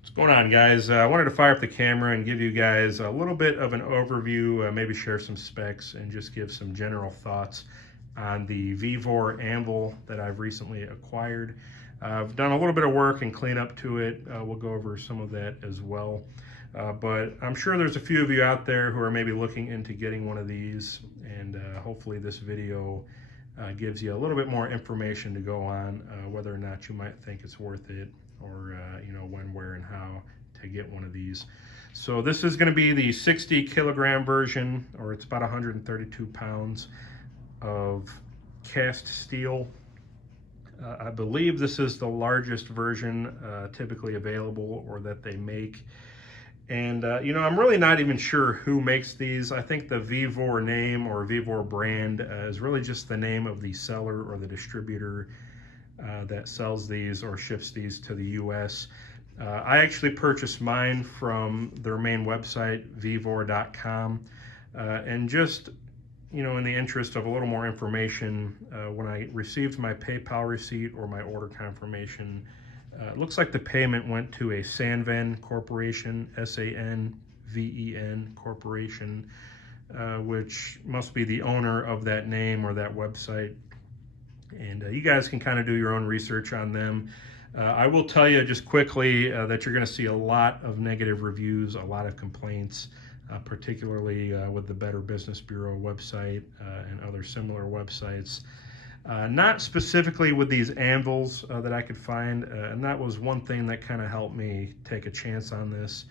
What's going on, guys? I wanted to fire up the camera and give you guys a little bit of an overview, maybe share some specs and just give some general thoughts on the Vevor anvil that I've recently acquired. I've done a little bit of work and cleanup to it. We'll go over some of that as well. But I'm sure there's a few of you out there who are maybe looking into getting one of these, and hopefully this video gives you a little bit more information to go on whether or not you might think it's worth it, or when, where, and how to get one of these. So this is going to be the 60 kilogram version, or it's about 132 pounds of cast steel. I believe this is the largest version typically available or that they make. And I'm really not even sure who makes these. I think the Vevor name or Vevor brand is really just the name of the seller or the distributor that sells these or ships these to the US. I actually purchased mine from their main website, vevor.com. And just, in the interest of a little more information, when I received my PayPal receipt or my order confirmation, it looks like the payment went to a Sanven Corporation, S-A-N-V-E-N Corporation, which must be the owner of that name or that website. And you guys can kind of do your own research on them. I will tell you just quickly that you're going to see a lot of negative reviews, a lot of complaints, particularly with the Better Business Bureau website and other similar websites. Not specifically with these anvils that I could find, and that was one thing that kind of helped me take a chance on this.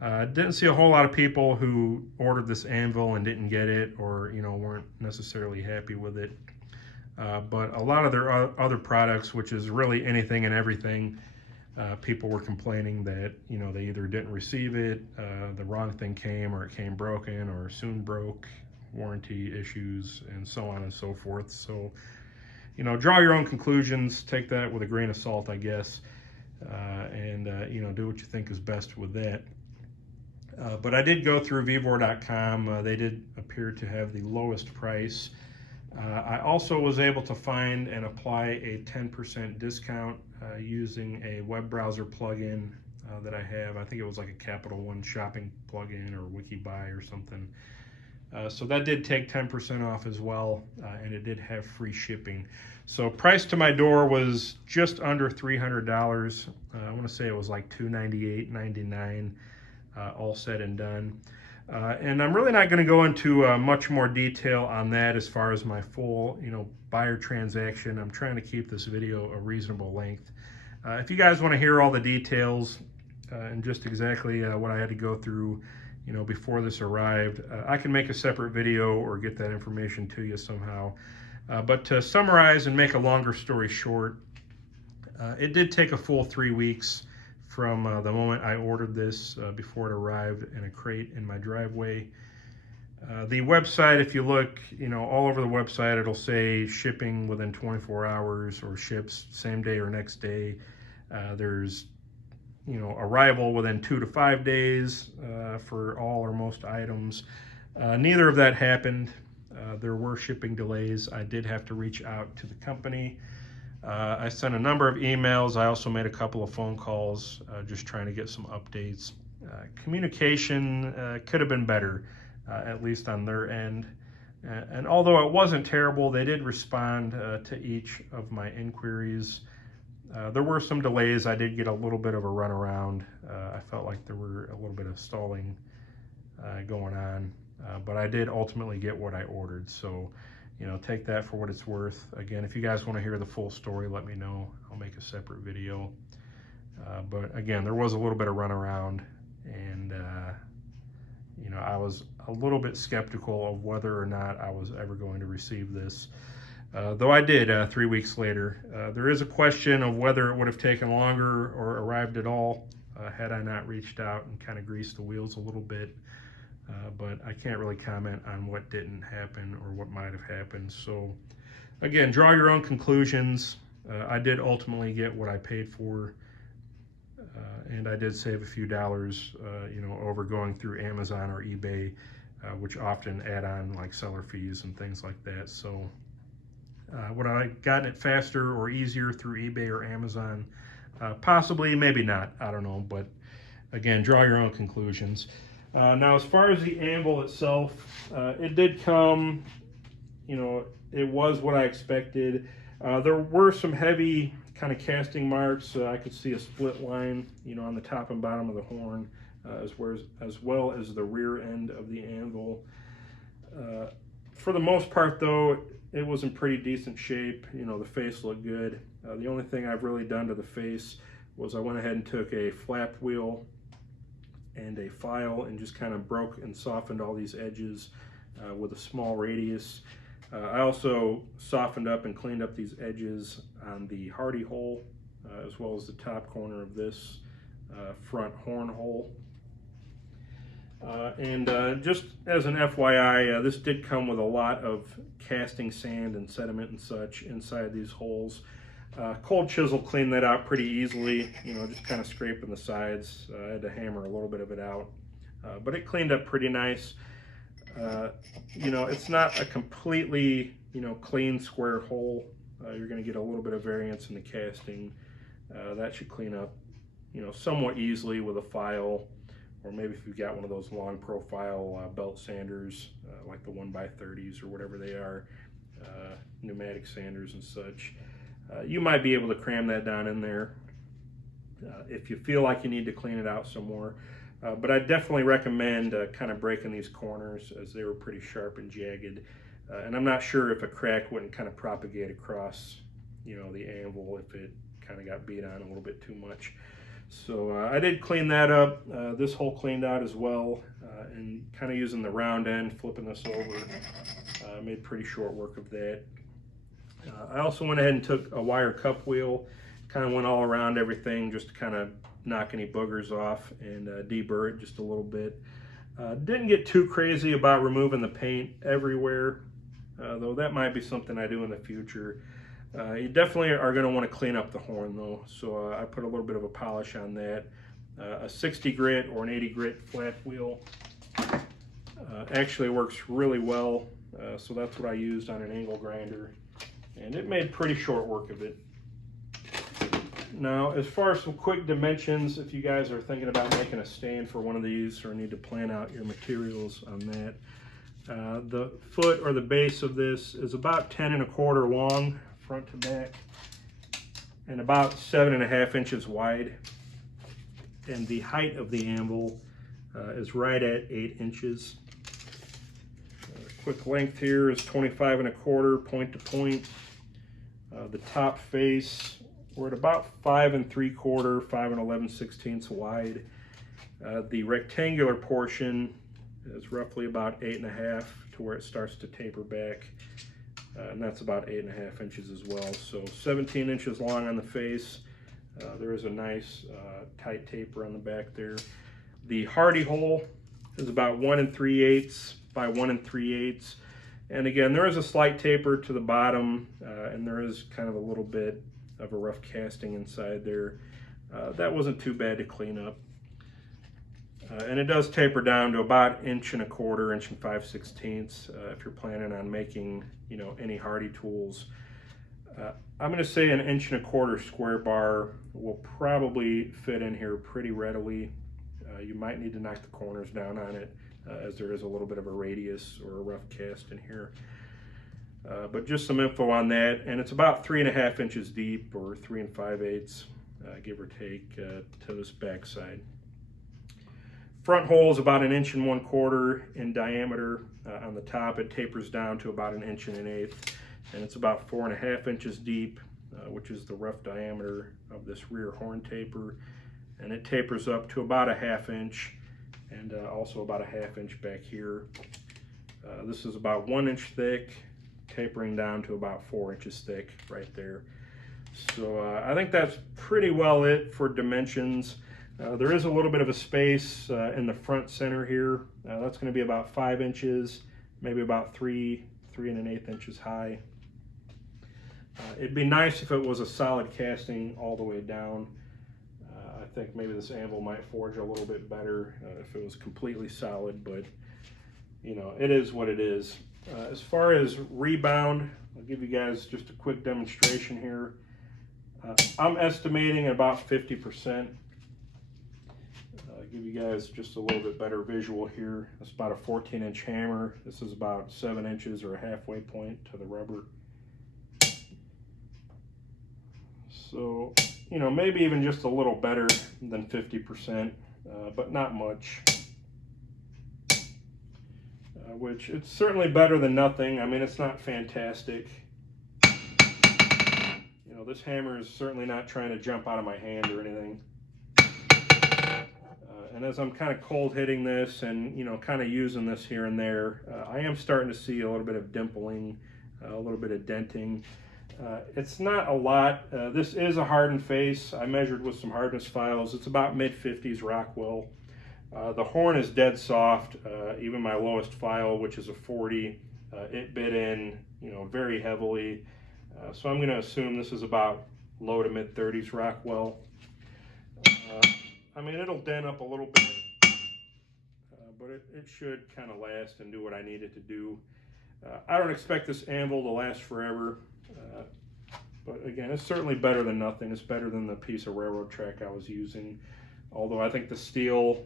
Didn't see a whole lot of people who ordered this anvil and didn't get it, or weren't necessarily happy with it. But a lot of their other products, which is really anything and everything, people were complaining that they either didn't receive it, the wrong thing came, or it came broken or soon broke, warranty issues, and so on and so forth. So draw your own conclusions, take that with a grain of salt, I guess, and do what you think is best with that. But I did go through vevor.com. They did appear to have the lowest price. I also was able to find and apply a 10% discount using a web browser plugin that I have. I think it was like a Capital One shopping plugin or WikiBuy or something. So that did take 10% off as well, and it did have free shipping. So price to my door was just under $300. I want to say it was like $298.99, all said and done. And I'm really not going to go into much more detail on that as far as my full, buyer transaction. I'm trying to keep this video a reasonable length. If you guys want to hear all the details and just exactly what I had to go through, before this arrived, I can make a separate video or get that information to you somehow. But to summarize and make a longer story short, it did take a full 3 weeks from the moment I ordered this before it arrived in a crate in my driveway. The website, if you look, all over the website, it'll say shipping within 24 hours or ships same day or next day. There's, arrival within 2 to 5 days for all or most items. Neither of that happened. There were shipping delays. I did have to reach out to the company. I sent a number of emails. I also made a couple of phone calls, just trying to get some updates. Communication could have been better, at least on their end. And although it wasn't terrible, they did respond to each of my inquiries. There were some delays. I did get a little bit of a runaround. I felt like there were a little bit of stalling going on, but I did ultimately get what I ordered. So take that for what it's worth. Again, if you guys want to hear the full story, let me know. I'll make a separate video. But again, there was a little bit of runaround, and I was a little bit skeptical of whether or not I was ever going to receive this. Though I did 3 weeks later. There is a question of whether it would have taken longer or arrived at all had I not reached out and kind of greased the wheels a little bit. But I can't really comment on what didn't happen or what might have happened. So again, draw your own conclusions. I did ultimately get what I paid for, and I did save a few dollars, over going through Amazon or eBay, which often add on like seller fees and things like that. So would I have gotten it faster or easier through eBay or Amazon? Possibly, maybe not. I don't know, but again, draw your own conclusions. Now, as far as the anvil itself, it did come, you know, it was what I expected. There were some heavy kind of casting marks. I could see a split line, you know, on the top and bottom of the horn, as well as the rear end of the anvil. For the most part, though, it was in pretty decent shape. You know, the face looked good. The only thing I've really done to the face was I went ahead and took a flap wheel and a file and just kind of broke and softened all these edges with a small radius. I also softened up and cleaned up these edges on the hardy hole, as well as the top corner of this front horn hole. Just as an FYI, this did come with a lot of casting sand and sediment and such inside these holes. Cold chisel cleaned that out pretty easily, you know, just kind of scraping the sides. I had to hammer a little bit of it out, but it cleaned up pretty nice. You know, it's not a completely, you know, clean square hole. You're going to get a little bit of variance in the casting. That should clean up, you know, somewhat easily with a file, or maybe if you've got one of those long profile belt sanders, like the 1x30s or whatever they are, pneumatic sanders and such. You might be able to cram that down in there if you feel like you need to clean it out some more. But I definitely recommend kind of breaking these corners, as they were pretty sharp and jagged. And I'm not sure if a crack wouldn't kind of propagate across, you know, the anvil if it kind of got beat on a little bit too much. So I did clean that up. This hole cleaned out as well, and kind of using the round end, flipping this over, made pretty short work of that. I also went ahead and took a wire cup wheel, kind of went all around everything just to kind of knock any boogers off and deburr it just a little bit. Didn't get too crazy about removing the paint everywhere, though that might be something I do in the future. You definitely are going to want to clean up the horn though, so I put a little bit of a polish on that. A 60 grit or an 80 grit flat wheel actually works really well, so that's what I used on an angle grinder, and it made pretty short work of it. Now, as far as some quick dimensions, if you guys are thinking about making a stand for one of these or need to plan out your materials on that, the foot or the base of this is about 10 1/4 long, front to back, and about 7 1/2 inches wide. And the height of the anvil is right at 8 inches. Quick length here is 25 1/4 point to point. The top face, we're at about 5 3/4, 5 11/16 wide. The rectangular portion is roughly about 8 1/2 to where it starts to taper back, and that's about 8 1/2 inches as well. So 17 inches long on the face. There is a nice tight taper on the back there. The hardy hole is about 1 3/8 by 1 3/8. And again, there is a slight taper to the bottom, and there is kind of a little bit of a rough casting inside there. That wasn't too bad to clean up. And it does taper down to about 1 1/4, 1 5/16 if you're planning on making, you know, any hardy tools. I'm going to say an 1 1/4 square bar will probably fit in here pretty readily. You might need to knock the corners down on it, as there is a little bit of a radius or a rough cast in here. But just some info on that, and it's about 3 1/2 inches deep, or 3 5/8, give or take, to this back side. Front hole is about 1 1/4 inches in diameter. On the top, it tapers down to about 1 1/8 inches, and it's about 4 1/2 inches deep, which is the rough diameter of this rear horn taper, and it tapers up to about 1/2 inch, and also about 1/2 inch back here. This is about 1 inch thick, tapering down to about 4 inches thick right there. So I think that's pretty well it for dimensions. There is a little bit of a space in the front center here. That's going to be about 5 inches, maybe about 3 1/8 inches high. It'd be nice if it was a solid casting all the way down. I think maybe this anvil might forge a little bit better if it was completely solid, but you know, it is what it is. As far as rebound, I'll give you guys just a quick demonstration here. I'm estimating about 50%. give you guys just a little bit better visual here. It's about a 14-inch hammer. This is about 7 inches or a halfway point to the rubber. So, you know, maybe even just a little better than 50%, but not much. Which it's certainly better than nothing. I mean, it's not fantastic. You know, this hammer is certainly not trying to jump out of my hand or anything. And as I'm kind of cold hitting this and, you know, kind of using this here and there, I am starting to see a little bit of dimpling, a little bit of denting. It's not a lot. This is a hardened face. I measured with some hardness files. It's about mid-50s Rockwell. The horn is dead soft. Even my lowest file, which is a 40, it bit in, you know, very heavily. So I'm going to assume this is about low to mid-30s Rockwell. I mean, it'll dent up a little bit, but it should kind of last and do what I need it to do. I don't expect this anvil to last forever, but again, it's certainly better than nothing. It's better than the piece of railroad track I was using, although I think the steel,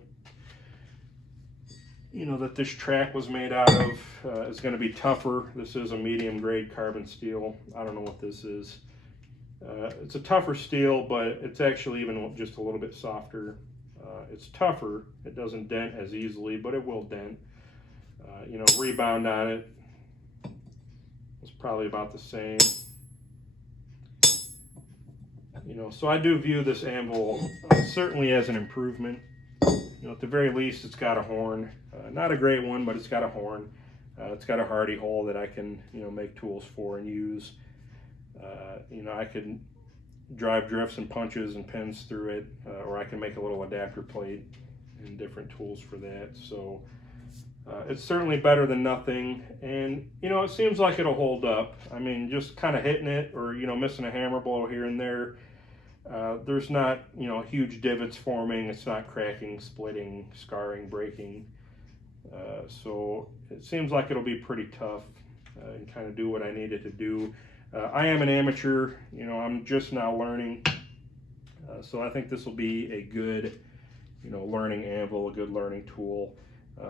you know, that this track was made out of is going to be tougher. This is a medium grade carbon steel. I don't know what this is. It's a tougher steel, but it's actually even just a little bit softer. It's tougher. It doesn't dent as easily, but it will dent. You know, rebound on it is probably about the same. You know, so I do view this anvil certainly as an improvement. You know, at the very least, it's got a horn. Not a great one, but it's got a horn. It's got a hardy hole that I can, you know, make tools for and use. You know, I can drive drifts and punches and pins through it, or I can make a little adapter plate and different tools for that. So it's certainly better than nothing. And, you know, it seems like it'll hold up. I mean, just kind of hitting it or, you know, missing a hammer blow here and there. There's not, you know, huge divots forming. It's not cracking, splitting, scarring, breaking. So it seems like it'll be pretty tough and kind of do what I need it to do. I am an amateur, you know, I'm just now learning. So I think this will be a good, you know, learning anvil, a good learning tool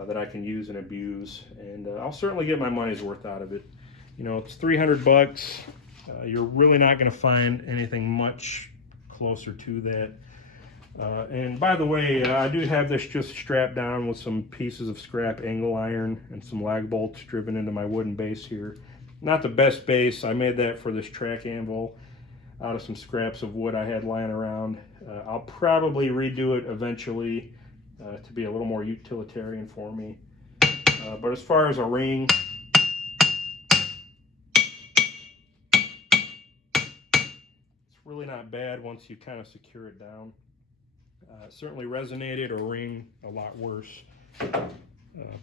that I can use and abuse. And I'll certainly get my money's worth out of it. You know, it's 300 bucks. You're really not going to find anything much closer to that. And by the way, I do have this just strapped down with some pieces of scrap angle iron and some lag bolts driven into my wooden base here. Not the best base. I made that for this track anvil out of some scraps of wood I had lying around. I'll probably redo it eventually to be a little more utilitarian for me. But as far as a ring, it's really not bad once you kind of secure it down. It certainly resonated or ring a lot worse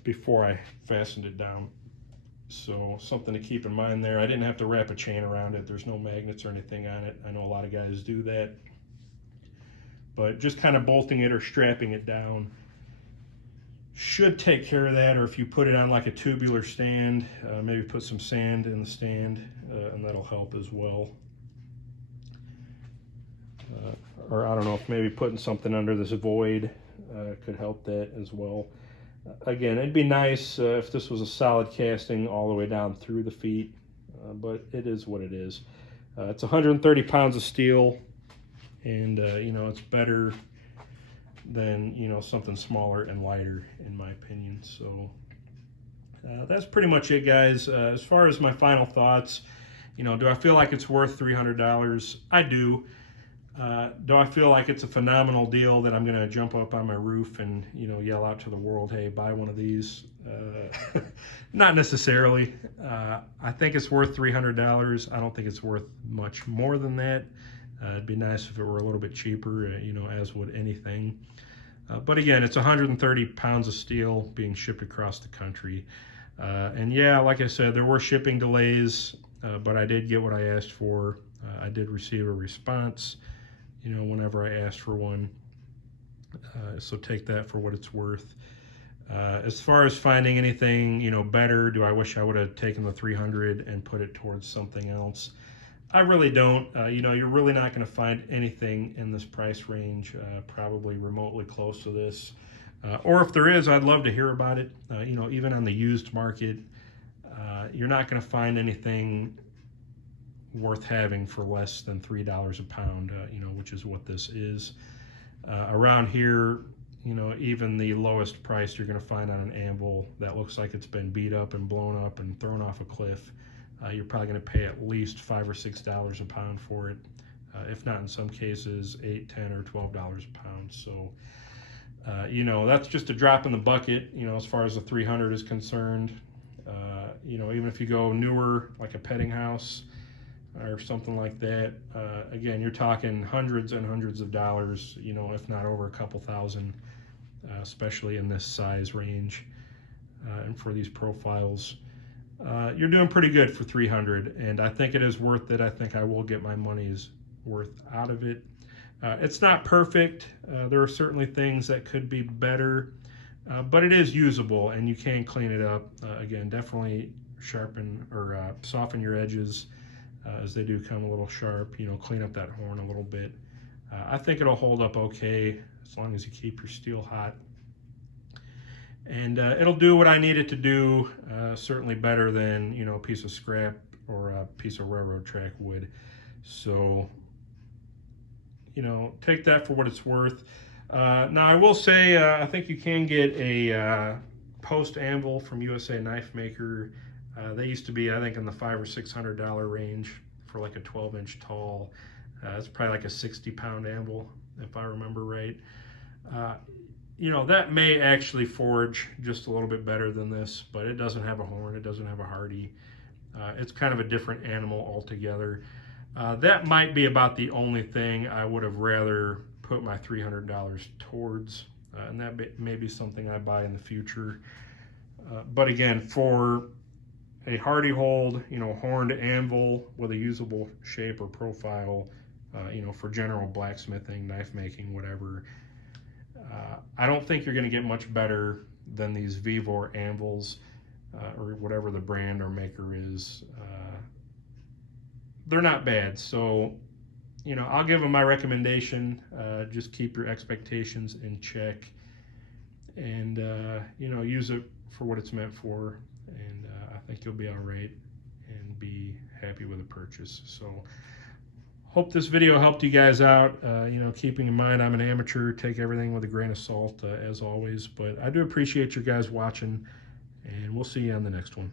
before I fastened it down. So something to keep in mind there. I didn't have to wrap a chain around it. There's no magnets or anything on it. I know a lot of guys do that. But just kind of bolting it or strapping it down should take care of that. Or if you put it on like a tubular stand, maybe put some sand in the stand, and that'll help as well. Or I don't know if maybe putting something under this void could help that as well. Again, it'd be nice if this was a solid casting all the way down through the feet, but it is what it is. It's 130 pounds of steel, and you know, it's better than, you know, something smaller and lighter in my opinion. So that's pretty much it, guys. As far as my final thoughts, you know, do I feel like it's worth $300? I do. Do I feel like it's a phenomenal deal that I'm going to jump up on my roof and, you know, yell out to the world, hey, buy one of these? Not necessarily. I think it's worth $300. I don't think it's worth much more than that. It'd be nice if it were a little bit cheaper, you know, as would anything. But again, it's 130 pounds of steel being shipped across the country. And yeah, like I said, there were shipping delays, but I did get what I asked for. I did receive a response, you know, whenever I asked for one. So take that for what it's worth. As far as finding anything, you know, better, do I wish I would have taken the 300 and put it towards something else? I really don't. You know, you're really not going to find anything in this price range, probably remotely close to this. Or if there is, I'd love to hear about it. You know, even on the used market, you're not going to find anything worth having for less than $3 a pound, you know, which is what this is. Around here, you know, even the lowest price you're going to find on an anvil that looks like it's been beat up and blown up and thrown off a cliff, you're probably going to pay at least $5 or $6 a pound for it. If not in some cases, $8, $10, or $12 a pound. So, you know, that's just a drop in the bucket, you know, as far as the 300 is concerned. You know, even if you go newer, like a petting house or something like that, again, you're talking hundreds and hundreds of dollars, you know, if not over a couple thousand, especially in this size range and for these profiles. You're doing pretty good for 300, and I think it is worth it. I think I will get my money's worth out of it. It's not perfect. There are certainly things that could be better, but it is usable, and you can clean it up. Again, definitely sharpen or soften your edges as they do come a little sharp. You know, clean up that horn a little bit. I think it'll hold up okay as long as you keep your steel hot. And it'll do what I need it to do, certainly better than, you know, a piece of scrap or a piece of railroad track would. So, you know, take that for what it's worth. Now, I will say, I think you can get a post anvil from USA Knife Maker. They used to be, I think, in the $500 or $600 range for like a 12-inch tall. It's probably like a 60-pound anvil, if I remember right. You know, that may actually forge just a little bit better than this, but it doesn't have a horn, it doesn't have a hardy. It's kind of a different animal altogether. That might be about the only thing I would have rather put my $300 towards, and that may be something I buy in the future. But again, for a hardy hold, you know, horned anvil with a usable shape or profile, you know, for general blacksmithing, knife making, whatever, I don't think you're going to get much better than these Vevor anvils or whatever the brand or maker is. They're not bad. So, you know, I'll give them my recommendation. Just keep your expectations in check and, you know, use it for what it's meant for. And I think you'll be all right and be happy with the purchase. So, hope this video helped you guys out. You know, keeping in mind I'm an amateur, take everything with a grain of salt as always. But I do appreciate you guys watching, and we'll see you on the next one.